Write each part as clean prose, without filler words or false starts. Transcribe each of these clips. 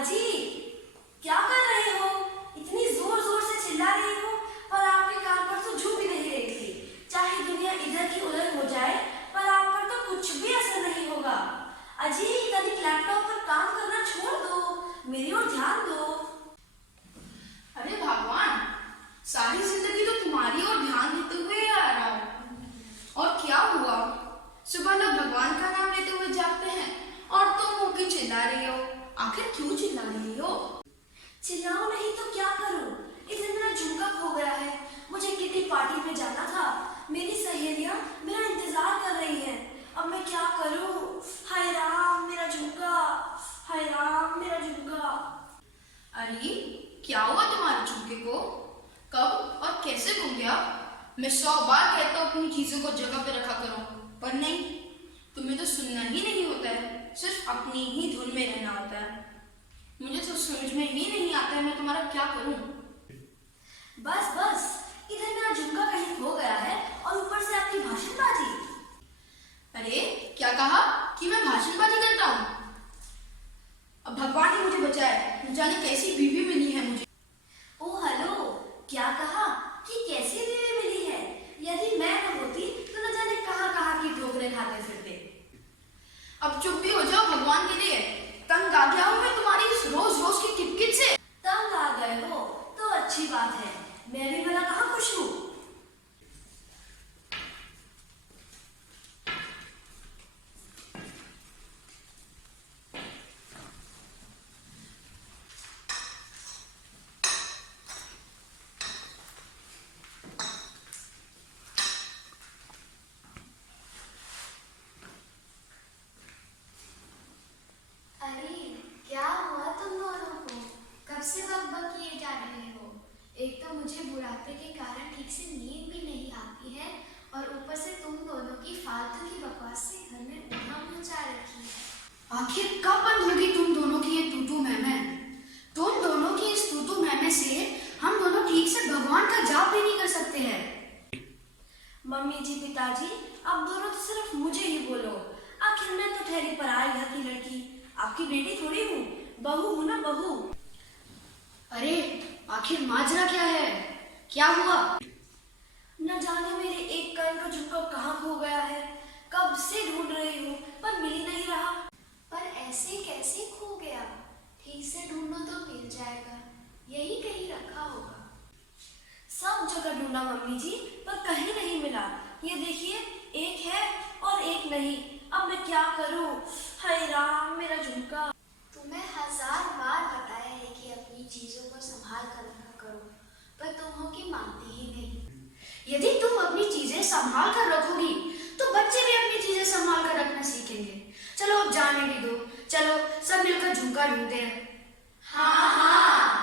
अजी, क्या कर रहे हो? इतनी जोर जोर से चिल्ला रही हो, पर आपके कान पर तो जू भी नहीं रही थी। चाहे दुनिया इधर की उधर हो जाए, पर आप पर तो कुछ भी असर नहीं होगा। अजी, तनिक लैपटॉप पर काम करना छोड़ दो, मेरी ओर ध्यान दो। अरे भगवान, सारी जिंदगी तो तुम्हारी ओर ध्यान देते हुए आ रहा हूँ, और क्या हुआ? सुबह लोग भगवान का नाम लेते हुए जागते हैं और तुम होके चिल्ला रही हो। आखिर क्यों चिल्ला रही हो? चिल्लाओ नहीं तो क्या करूं? इधर मेरा झुमका खो गया है। मुझे किटी पार्टी में जाना था। मेरी सहेलियां मेरा इंतजार कर रही हैं। अब मैं क्या करूं? हाय राम, मेरा झुमका! हाय राम, मेरा झुमका! अरे, क्या हुआ तुम्हारे झुमके को? कब और कैसे गुम गया? मैं 100 बार कहता हूँ अपनी चीजों को जगह पे रखा करो, पर नहीं, तुम्हें तो सुनना ही नहीं होता है। सिर्फ अपनी ही धुन में रहना होता है। मुझे तो समझ में ही नहीं आता है मैं तुम्हारा क्या करूं। बस बस, इधर मेरा झुमका कहीं खो गया है और ऊपर से आपकी भाषणबाजी। अरे, क्या कहा कि मैं भाषणबाजी करता हूँ? अब भगवान ही मुझे बचाए, न जाने कैसी बीवी मिली है मुझे। ओ हेलो, क्या कहा कि कैसी बीवी मिली है? यदि मैं न होती तो न जाने कहाँ कहाँ की ठोकरें खाते फिरते। अब चुप भी हो जाओ भगवान के लिए। तंग आ गया हूँ मैं तुम्हारी इस रोज रोज की किटकिट से। तंग आ गए हो तो अच्छी बात है, मैं भी भला कहाँ खुश हूँ। क्या हुआ तुम दोनों को? कब से बकबक किए जा रहे हो? एक तो मुझे बुढ़ापे के कारण ठीक से नींद भी नहीं आती है, और ऊपर से तुम दोनों की फालतू की बकवास से घर में उधम मचा रखी है। आखिर कब बंद होगी तुम दोनों की ये तू मैं? तुम दोनों की इस तू मैं से हम दोनों ठीक से भगवान का जाप भी नहीं कर सकते हैं। मम्मी जी, पिताजी, आप दोनों तो सिर्फ मुझे ही बोलो। आखिर मैं तो ठहरी पराई घर की लड़की, आपकी बेटी थोड़ी हूँ, बहू हूँ ना, बहू। अरे, आखिर माजरा क्या है? क्या हुआ? न जाने मेरे एक कान का झुमका कहाँ खो गया है। कब से ढूंढ रही हूँ पर मिल ही नहीं रहा। पर ऐसे कैसे खो गया? ठीक से ढूंढो तो मिल जाएगा, यही कहीं रखा होगा। सब जगह ढूंढा मम्मी जी, पर कहीं नहीं मिला। ये देखिए, एक है और एक नहीं। अब मैं क्या करूं? हाय राम, मेरा झुमका! तुम्हें 1000 बार बताया है कि अपनी चीजों को संभाल कर रखा करो, पर तुम हो कि मानती ही नहीं। यदि तुम अपनी चीजें संभाल कर रखोगी तो बच्चे भी अपनी चीजें संभाल कर रखना सीखेंगे। चलो अब जाने भी दो, चलो सब मिलकर झुमका ढूंढते हैं। हाँ हाँ।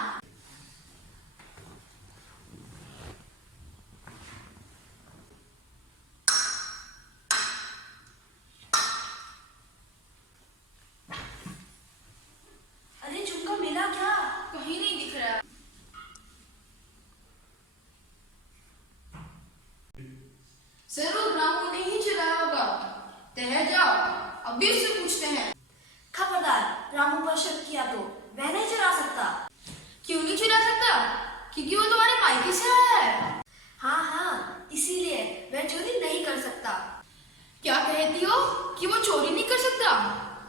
अरे, झुमका मिला क्या? कहीं नहीं दिख रहा। जरूर रामू ने ही चुराया होगा। ठहर जाओ, अभी उससे पूछते हैं। खबरदार, रामू पर शक किया तो वह नहीं चुरा सकता। क्यों नहीं चुरा सकता? क्योंकि वो तुम्हारे मायके से आया है। हाँ हाँ, इसीलिए वह चोरी नहीं कर सकता। क्या कहती हो कि वो चोरी नहीं कर सकता?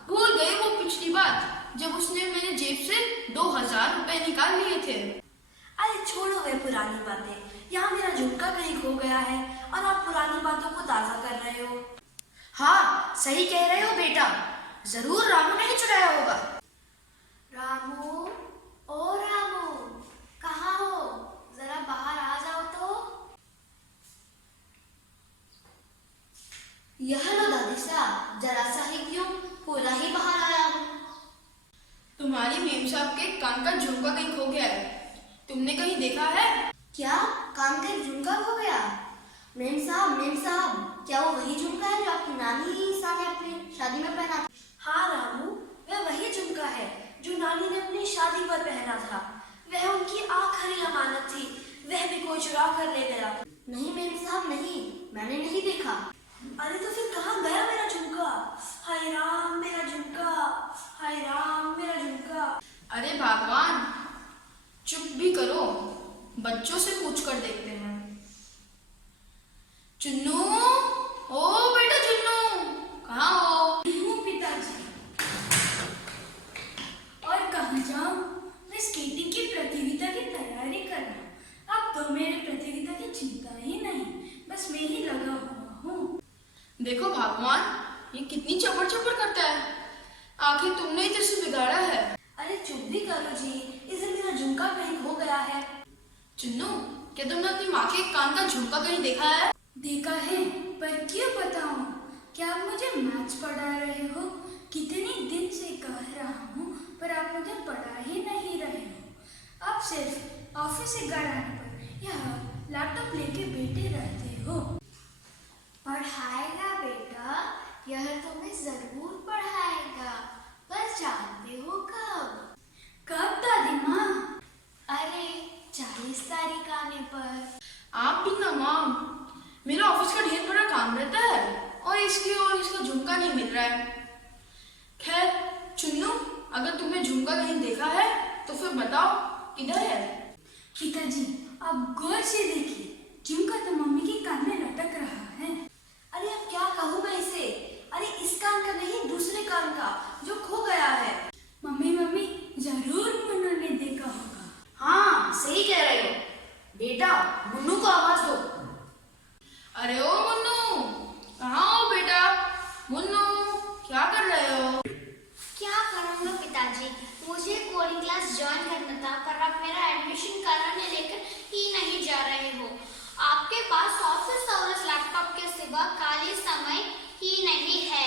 भूल गए वो पिछली बात जब उसने मेरे जेब से 2000 रुपए निकाल लिए थे। अरे छोड़ो वह पुरानी बातें। यहाँ मेरा झुमका कहीं खो गया है और आप पुरानी बातों को ताजा कर रहे हो। हाँ, सही कह रहे हो बेटा, जरूर रामू ने ही चुराया होगा। रामू, ओ रामू, कहाँ हो? जरा बाहर आ जाओ तो। यह लो दादी साहब, जरा सा ही क्यों, पूरा ही बाहर आया हूँ। तुम्हारी मेम साहब के कान का झुमका कहीं खो गया है, तुमने कहीं देखा है? क्या कान का झुमका खो गया? मेम साहब, क्या वो वही झुमका है जो आपकी नानी सा ने अपनी शादी में पहना था? हाँ रामू, वह वही झुमका है जो नानी ने अपनी शादी पर पहना था। वह उनकी आखिरी अमानत थी, वह भी कोई चुरा कर ले गया। नहीं मेम साहब, नहीं, मैंने नहीं देखा। अरे तो फिर कहाँ गया मेरा झुमका? हाय राम, मेरा झुमका! हाय राम, मेरा झुमका! अरे करो, बच्चों से पूछ कर देखते हैं। चुन्नू, ओ बेटा चुन्नू, कहाँ हो? हूँ पिताजी। और कहाँ जाऊँ? मैं स्केटिंग की प्रतियोगिता की तैयारी कर रहा हूँ। अब तो मेरे प्रतियोगिता की चिंता ही नहीं, बस मैं ही लगा हुआ हूँ। देखो भगवान, ये कितनी चपड़ चपड़ करता है। आखिर तुमने ही तो इसे बिगाड़ा है। अरे चुप भी करो जी, इसे मेरा झुमका कहीं खो गया है। चुन्नू, क्या तुमने अपनी माँ के कान का झुमका कहीं देखा है? देखा है, पर क्यों बताऊँ? क्या आप मुझे मैथ्स पढ़ा रहे हो? कितने दिन से कह रहा हूँ, पर आप मुझे पढ़ा ही नहीं रहे हो। आप सिर्फ ऑफिस से घर आने पर यहाँ लैपटॉप लेके बैठे रहते हो। पढ़ाएगा बेटा, यह तुम्हें जरूर पढ़ाएगा, बस जानते हो कब? कब दादी माँ? अरे 40 तारीख आने पर। आप भी ना माँ, मेरा ऑफिस का ढेर बड़ा काम रहता है और इसका झुमका नहीं मिल रहा है। खैर चुन्नू, अगर तुमने झुमका कहीं देखा है तो फिर बताओ किधर है? पिताजी, आप गौर से देखिए, झुमका तो मम्मी के कान में लटक रहा है। अरे अब क्या कहूँ मैं इसे? अरे इस कान का नहीं, दूसरे कान का जो खो गया है। मम्मी जरूर मुन्नू ने देखा होगा। हाँ सही कह रहे हो बेटा, मुन्नू को आवाज दो। अरे ओ मुन्नू, कहाँ हो बेटा? मुन्नू, क्या कर रहे हो? क्या करूँगा पिताजी, मुझे कोडिंग क्लास ज्वाइन करना था, पर आप मेरा एडमिशन कराने लेकर ही नहीं जा रहे हो। आपके पास ऑफिस आवर्स लैपटॉप के सिवा खाली समय ही नहीं है।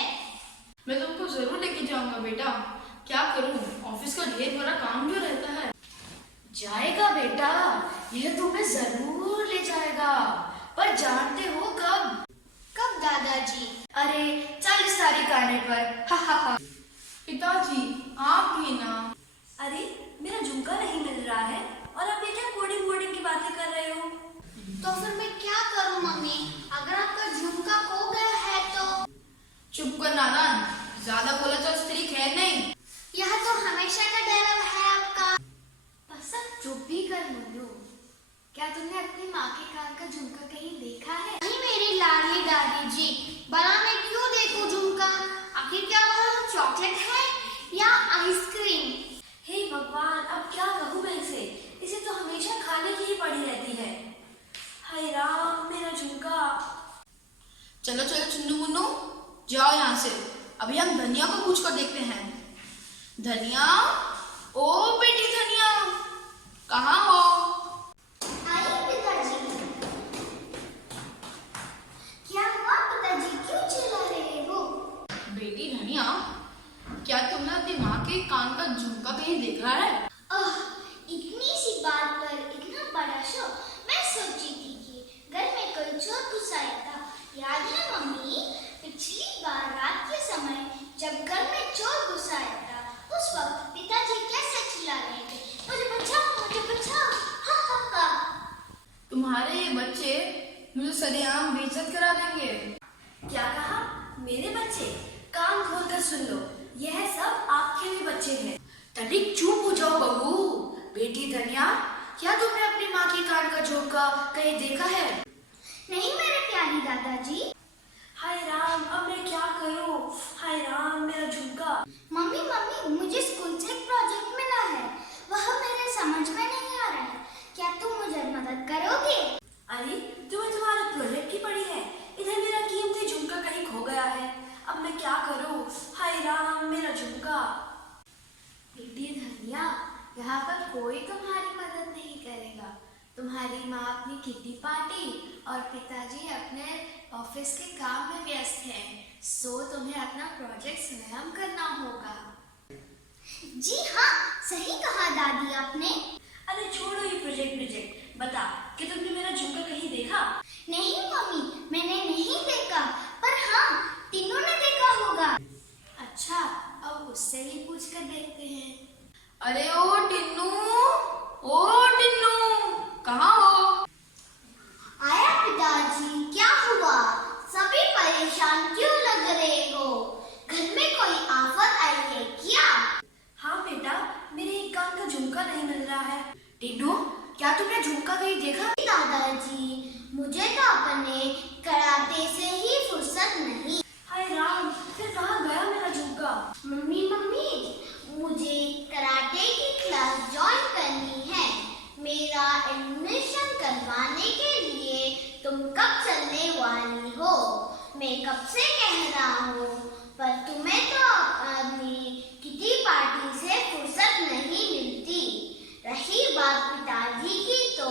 मैं तुमको जरूर लेके जाऊंगा बेटा, क्या करूं, ऑफिस का ढेर बड़ा काम जो रहता है। जाएगा बेटा, यह तुम्हें जरूर ले जाएगा, पर जानते हो कब? कब दादाजी? अरे 40 तारीख आने पर। हा हा हा। पिताजी आप भी ना। अरे मेरा झुमका नहीं मिल रहा है और आप ये क्या कोडिंग वोडिंग की बातें कर रहे हो? तो फिर मैं क्या करूं मम्मी? अगर आपका झुमका खो गया है तो? चुप कर नादान, ज्यादा बोला तो स्त्री खैर नहीं। यह तो हमेशा का डायलॉग है आपका। बस अब चुप भी कर मुन्नू। क्या तुमने अपनी माँ के कान का झुमका कहीं देखा है? नहीं मेरी लाडली दादी जी, भला मैं क्यों देखूं झुमका? आखिर क्या वह चॉकलेट है या आइसक्रीम? हे भगवान, अब क्या कहूँ मैं इसे? इसे तो हमेशा खाने की ही पड़ी रहती है। हाय राम, मेरा झुमका। चलो चलो चुन्नू मुन्नू, जाओ यहाँ से। अभी हम धनिया को पूछ कर देखते हैं। धनिया, ओ बेटी धनिया, कहाँ हो? आइए पिताजी। क्या हुआ पिताजी, क्यों चिल्ला रहे हो? बेटी धनिया, क्या तुमने अपनी माँ के कान का झुमका कहीं देखा है? इतनी सी बात पर इतना बड़ा शो। मैं सोची थी कि घर में कोई चोर घुस आया था। याद है मम्मी, पिछली बार रात के समय जब घर में चोर घुस आया था, उस वक्त पिताजी कैसे चिल्ला रहे थे, मुझे बचाओ मुझे बचाओ, हा हा हा। तुम्हारे ये बच्चे मुझे सरेआम बेइज्जत करा देंगे। क्या कहा? मेरे बच्चे? कान खोल कर सुन लो, यह सब आपके भी बच्चे हैं। तनिक चुप हो जाओ बहू। बेटी धनिया, क्या तुमने अपनी माँ की कान का झुमका कहीं देखा है? नहीं मेरे प्यारी दादाजी। हाय राम, अब मैं क्या करूं? हाय राम, मेरा झुमका। मम्मी मुझे स्कूल से एक प्रोजेक्ट मिला है, वह मेरे समझ में नहीं आ रहा है, क्या तुम मुझे मदद करोगे? अरे तुम्हें तुम्हारा प्रोजेक्ट की पड़ी है, इधर मेरा कीमती झुमका कहीं खो गया है। अब मैं क्या करूं? हाय राम, मेरा झुमका। बेटी धनिया, यहाँ पर कोई तुम्हारी मदद नहीं करेगा। तुम्हारी माँ अपनी किटी पार्टी और पिताजी अपने ऑफिस के काम में व्यस्त हैं, सो तुम्हें अपना प्रोजेक्ट स्वयं करना होगा। जी हाँ, सही कहा दादी आपने। अरे छोड़ो ये प्रोजेक्ट, बता कि तुमने मेरा झुमका कहीं देखा? नहीं मम्मी, मैंने नहीं देखा, पर हाँ तीनों ने देखा होगा। अच्छा, अब उससे ही पूछ कर देखते हैं। अरे ओ टिन्नू, कहाँ हो? आया पिताजी, क्या हुआ? सभी परेशान क्यों लग रहे हो? घर में कोई आफत आई है क्या? हाँ बेटा, मेरे एक कान का झुमका नहीं मिल रहा है। टिन्नू, मैं कब से कह रहा हूँ, पर तुम्हें तो अपनी किटी पार्टी से फुर्सत नहीं मिलती। रही बात पिताजी की, तो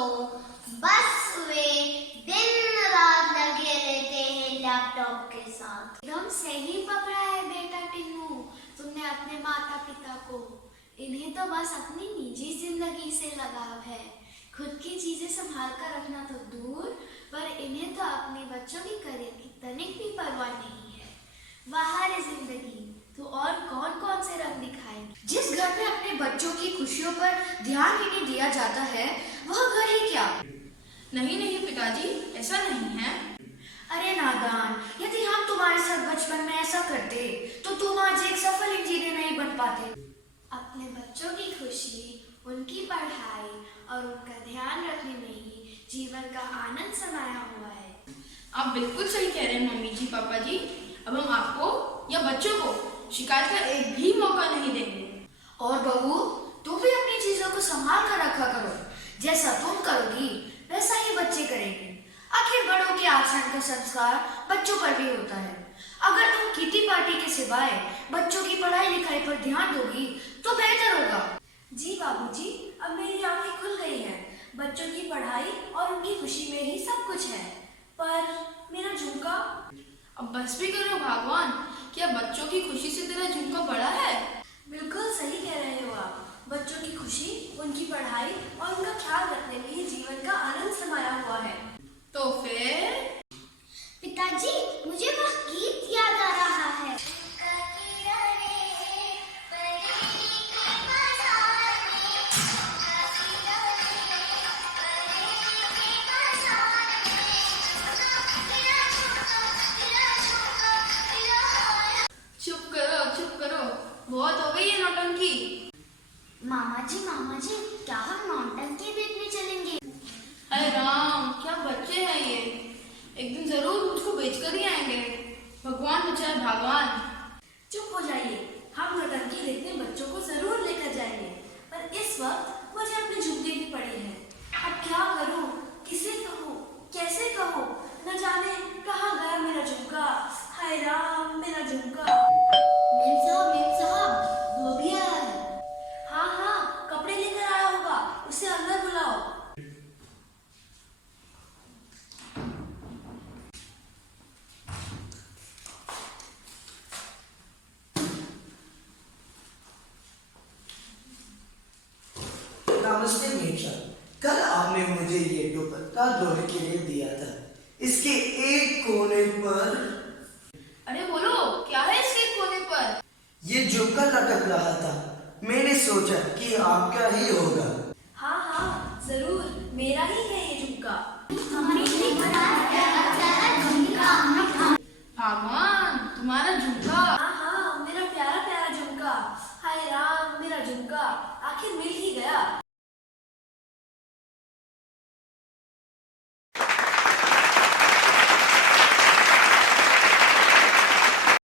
बस वे दिन रात लगे रहते हैं लैपटॉप के साथ। एकदम सही पकड़ा है बेटा टिन्नू, तुमने अपने माता पिता को। इन्हें तो बस अपनी निजी जिंदगी से लगाव है। खुद की चीजें संभाल कर रखना तो दूर, पर इन्हें तो अपने बच्चों की करियर की तनिक भी परवाह नहीं है। बाहर है जिंदगी, तो और कौन कौन से रंग दिखाए। जिस घर में अपने बच्चों की खुशियों पर ध्यान ही नहीं दिया जाता है, वह घर ही क्या। नहीं नहीं पिताजी, ऐसा नहीं है। अरे नादान, यदि हम तुम्हारे साथ बचपन में ऐसा करते तो तुम आज एक सफल इंजीनियर नहीं बन पाते। अपने बच्चों की खुशी, उनकी पढ़ाई और उनका ध्यान रखने में ही जीवन का आनंद समाया हुआ है। आप बिल्कुल सही कह रहे हैं मम्मी जी पापा जी। अब हम आपको या बच्चों को शिकायत का एक भी मौका नहीं देंगे। और बहू, तुम भी अपनी चीजों को संभाल कर रखा करो। जैसा तुम करोगी वैसा ही बच्चे करेंगे। आखिर बड़ों के आचरण का संस्कार बच्चों पर भी होता है। अगर तुम किटी पार्टी के सिवाय बच्चों की पढ़ाई लिखाई पर ध्यान दोगी तो बेहतर होगा। जी बाबूजी, अब मेरी आंखें खुल गई हैं। बच्चों की पढ़ाई और उनकी खुशी में ही सब कुछ है। पर मेरा झुमका? अब बस भी करो भगवान, क्या बच्चों की खुशी से तेरा झुमका बड़ा है? बिल्कुल सही कह रहे हो आप। बच्चों की खुशी, उनकी पढ़ाई और उनका ख्याल रखने में ही जीवन का आनंद समाया हुआ है। तो फिर पिताजी, मुझे वह गीत याद आ रहा है। चुप करो, बहुत हो गई है नौटंकी। मामा जी, क्या हम नौटंकी देखने चलेंगे? अरे राम, क्या बच्चे हैं ये। एक दिन जरूर मुझको बेचकर ही आएंगे। भगवान बचाए भगवान। चुप हो जाइए, हम नौटंकी देखने बच्चों को जरूर लेकर जाएंगे। पर इस वक्त मुझे अपने झुमके की पड़ी है। अब क्या करूं, किसे कहूं, कैसे कहूं? न जाने कहाँ गया मेरा झुमका। हाय राम, मेरा झुमका। मेम साहब, धोबी आया है। हाँ, कपड़े लेकर आया होगा, उसे अंदर बुलाओ। नमस्ते मेम साहब, कल आपने मुझे ये दुपट्टा धोने के लिए दिया था। इसके एक कोने पर अरे बोलो, क्या है इसके कोने पर? ये झुमका लटक रहा था। मैंने सोचा कि आपका ही होगा। हाँ, जरूर मेरा ही है ये झुमका। भगवान, तुम्हारा झुमका। हाँ, मेरा प्यारा प्यारा झुमका। हाय राम, मेरा झुमका आखिर मिल ही गया।